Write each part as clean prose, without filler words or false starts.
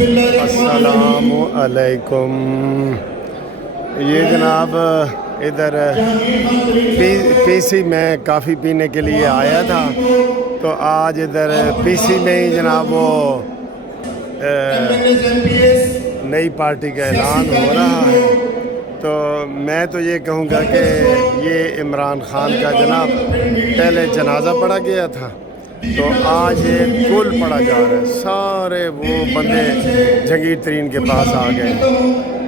السلام علیکم. یہ جناب ادھر پی سی میں کافی پینے کے لیے آیا تھا، تو آج ادھر پی سی میں ہی جناب وہ نئی پارٹی کا اعلان ہو رہا ہے. تو میں تو یہ کہوں گا کہ یہ عمران خان کا جناب پہلے جنازہ پڑھا گیا تھا، تو آج یہ کل پڑھا جا رہا ہے. سارے وہ بندے جہانگیر ترین کے پاس آ گئے،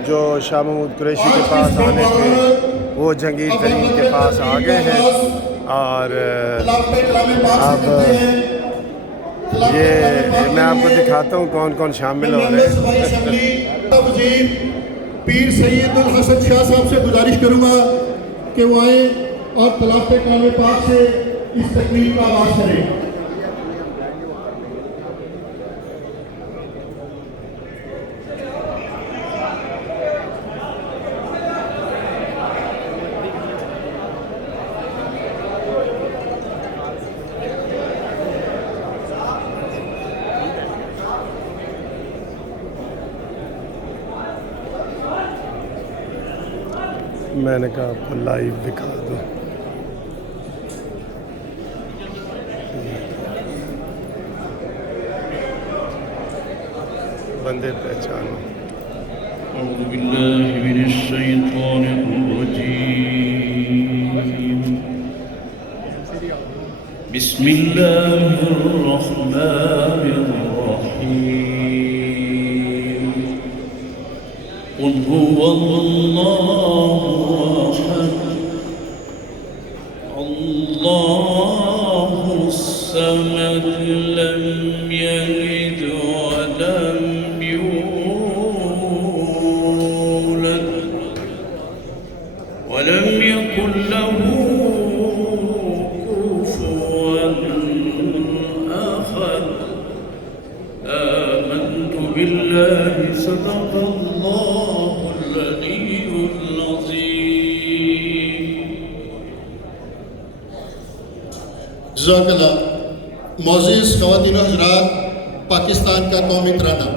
جو شاہ محمود قریشی کے پاس آنے تھے وہ جہانگیر ترین کے پاس آ گئے ہیں. اور اب یہ میں آپ کو دکھاتا ہوں کون کون شامل ہو رہے ہیں. پیر سید الحسن شاہ صاحب سے گزارش کروں گا کہ وہ آئیں اور خلافت کلام پاک سے اس تقریب کا آغاز کریں. میں نے کہا آپ کو لائیو دکھا دوں. بندے پہچانو. اعوذ باللہ من الشیطان الرجیم. بسم اللہ الرحمن الرحیم. قل هو اللہ احد اللہ الصمد لم یلد ولم يولد ولم يكن له كفوا أحد. آمنت بالله صدق الله العلي العظيم. جزاک اللہ. معزز خواتین و حضرات، پاکستان کا قومی ترانہ.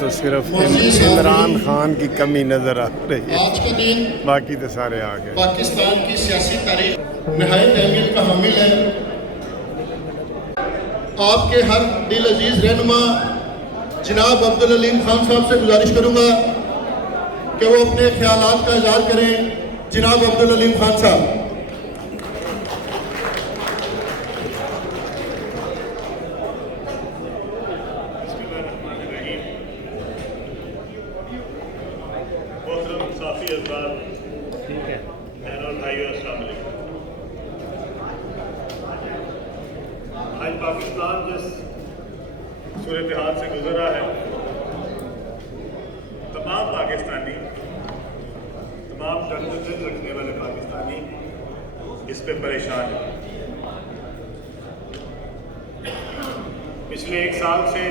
تو صرف عمران خان کی کمی نظر آ رہی ہے، آج کا دن باقی تو سارے آ گئے. پاکستان کی سیاسی تاریخ نہایت اہمیت کا حامل ہے. آپ کے ہر دل عزیز رہنما جناب عبدالعلیم خان صاحب سے گزارش کروں گا کہ وہ اپنے خیالات کا اظہار کریں. جناب عبدالعلیم خان صاحب. آج پاکستان جس صورتحال سے گزر رہا ہے، تمام پاکستانی، تمام درد دل رکھنے والے پاکستانی اس پہ پریشان ہیں. پچھلے ایک سال سے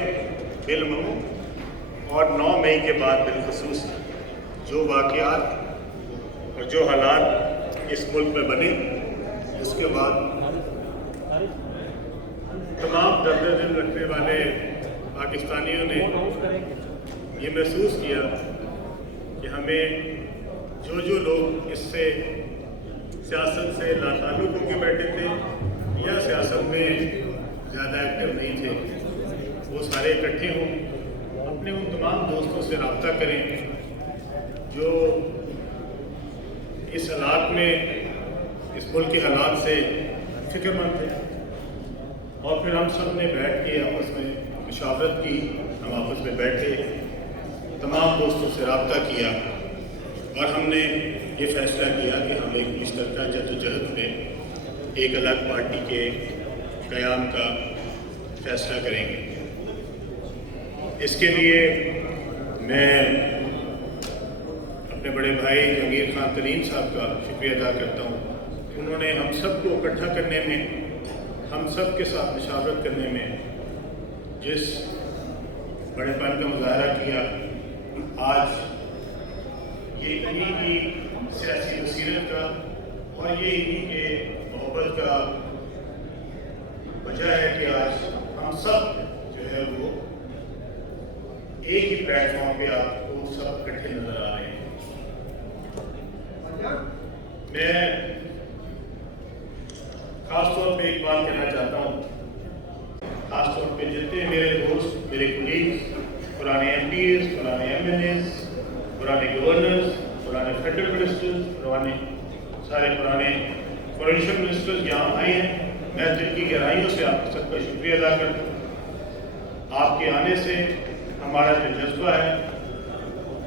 بالعموم اور 9 مئی کے بعد بالخصوص جو واقعات اور جو حالات اس ملک میں بنے، اس کے بعد تمام درد دل رکھنے والے پاکستانیوں نے یہ محسوس کیا کہ ہمیں جو لوگ اس سے سیاست سے لا تعلق ہو کے بیٹھے تھے یا سیاست میں زیادہ ایکٹیو نہیں تھے، وہ سارے اکٹھے ہوں، اپنے ان تمام دوستوں سے رابطہ کریں इस हालात में, इस मुल्क के हालात से फ़िक्रमंद थे और फिर हम सब ने बैठ के आपस में मशावरत की। हम आपस में बैठे, तमाम दोस्तों से रब्ता किया और हमने ये फ़ैसला किया कि हम एक मुश्तरका जद्दोजहद में एक अलग पार्टी के क़याम का फ़ैसला करेंगे। इसके लिए मैं अपने बड़े भाई जहांगीर खान तरीन साहब का शुक्रिया अदा करता हूँ कि उन्होंने हम सब को इकट्ठा करने में, हम सब के साथ मशावरत करने में जिस बड़ेपन का मुजाहरा किया। आज ये इन्हीं की सियासी बसीरत का और ये इन्हीं के मोहब्बत का वजह है कि आज हम सब जो है वो एक ही प्लेटफॉर्म पे आपको सब इकट्ठे नजर आ रहे हैं। मैं खास तौर पे एक बात कहना चाहता हूँ, खास तौर पे जितने मेरे दोस्त, मेरे कुलीग्स, पुराने MPs, पुराने MLAs, पुराने गवर्नर्स, पुराने फेडरल मिनिस्टर्स, पुराने प्रोविंशियल मिनिस्टर्स यहाँ आए हैं, मैं दिल की गहराइयों से आप सबका शुक्रिया अदा करता हूँ। आपके आने से हमारा जो जज्बा है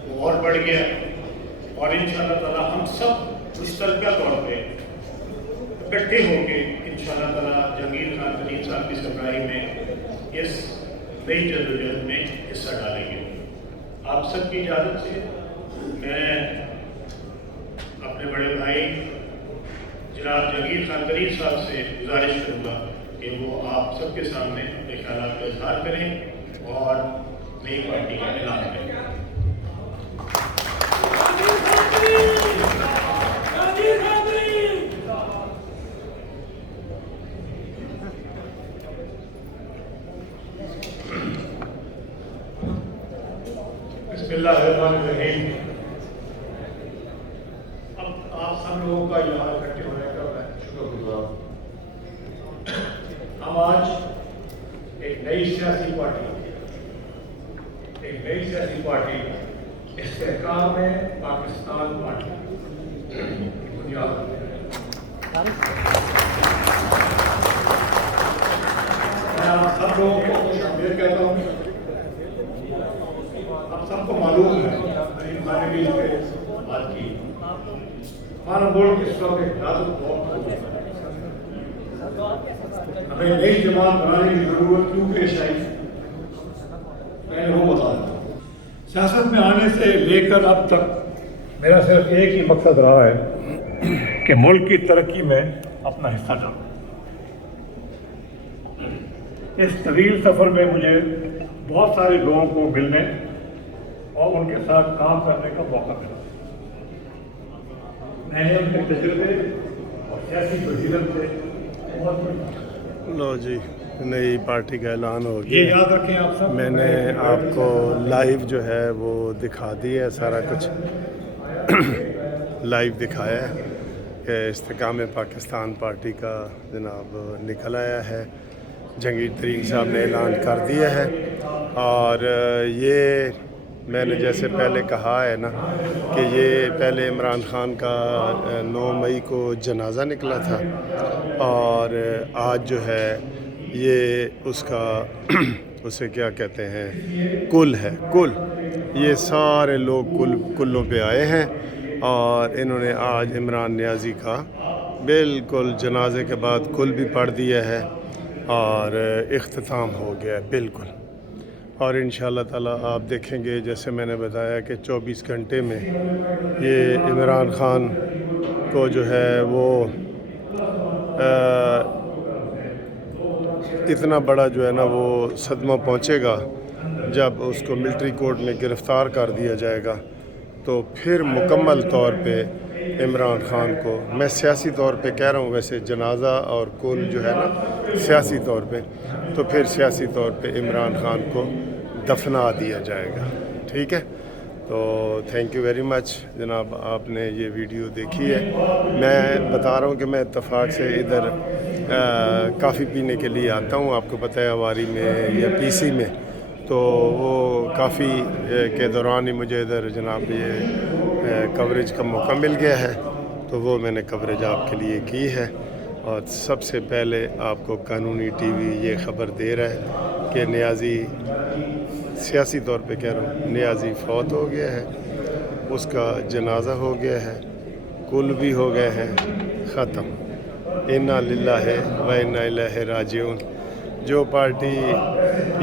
वो और बढ़ गया और इंशाअल्लाह ताला हम सब मुश्तरका तौर पे इकट्ठे होके इंशाअल्लाह ताला जहांगीर खान तरीन साहब की सरबराही में इस नई जद्दोजहद में हिस्सा डालेंगे। आप सबकी इजाज़त से मैं अपने बड़े भाई जनाब जहांगीर खान तरीन साहब से गुजारिश करूँगा कि वो आप सबके सामने अपने ख्यालात का इजहार करें और नई पार्टी का ऐलान करें। बिस्मिल्लाहिर्रहमानिर्रहीम। अब आप सब लोगों का यहाँ इकट्ठे होने का मैं शुक्रगुजार हूँ। हम आज एक नई सियासी पार्टी इस्तेहकाम में पाकिस्तान पार्टी की बुनियाद मैं आप सब लोगों को खुशामदीद कहता हूँ। आप सबको मालूम है, मैंने भी इस पर बात की, हमारा मुल्क इस वक्त एक नाजुक दौर पर है। हमें नई जमात बनाने की जरूरत क्यों पेश आई, मैंने वो बता दिया। सियासत में आने से लेकर अब तक मेरा सिर्फ एक ही मकसद रहा है कि मुल्क की तरक्की में अपना हिस्सा डालूं। इस तवील सफ़र में मुझे बहुत सारे लोगों को मिलने और उनके साथ काम करने का मौका मिला। मैंने अपने तजुर्बे और सियासी बसीरत से बहुत लो जी, नई पार्टी का ऐलान हो ये गया। याद रखें आप सब। मैंने आपको लाइव जो है वो दिखा दिया है, सारा कुछ लाइव दिखाया है कि इस्तेकाम पाकिस्तान पार्टी का जनाब निकल आया है। जहांगीर तरीन साहब ने ऐलान कर दिया है और ये मैंने जैसे पहले कहा है ना कि ये पहले इमरान खान का 9 मई को जनाजा निकला था और आज जो है ये उसका उसे क्या कहते हैं, कुल है, कुल ये सारे लोग कुल्लों पे आए हैं और इन्होंने आज इमरान नियाज़ी का बिल्कुल जनाजे के बाद कुल भी पढ़ दिया है और इख्तिताम हो गया है बिल्कुल। और इंशाअल्लाह ताला आप देखेंगे, जैसे मैंने बताया कि 24 घंटे में ये इमरान खान को जो है वो इतना बड़ा जो है ना वो सदमा पहुंचेगा जब उसको मिलिट्री कोर्ट में गिरफ़्तार कर दिया जाएगा। तो फिर मुकम्मल तौर पे इमरान खान को, मैं सियासी तौर पे कह रहा हूँ, वैसे जनाजा और कुल जो है ना सियासी तौर पे, तो फिर सियासी तौर पे इमरान खान को दफना दिया जाएगा। ठीक है, तो थैंक यू वेरी मच जनाब, आपने ये वीडियो देखी है। मैं बता रहा हूँ कि मैं इत्तफाक से इधर काफ़ी पीने के लिए आता हूँ, आपको पता है अवारी में या पीसी में, तो वो काफ़ी के दौरान ही मुझे इधर जनाब ये कवरेज का मौका मिल गया है। تو وہ میں نے کوریج آپ کے لیے کی ہے، اور سب سے پہلے آپ کو قانونی ٹی وی یہ خبر دے رہا ہے کہ نیازی، سیاسی طور پہ کہہ رہا ہوں، نیازی فوت ہو گیا ہے، اس کا جنازہ ہو گیا ہے، کل بھی ہو گئے ہیں، ختم۔ انا للہ و انا الیہ راجعون۔ جو پارٹی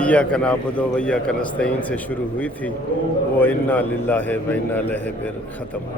ایاک نعبد و ایاک نستعین سے شروع ہوئی تھی وہ انا للہ و انا الیہ پھر ختم۔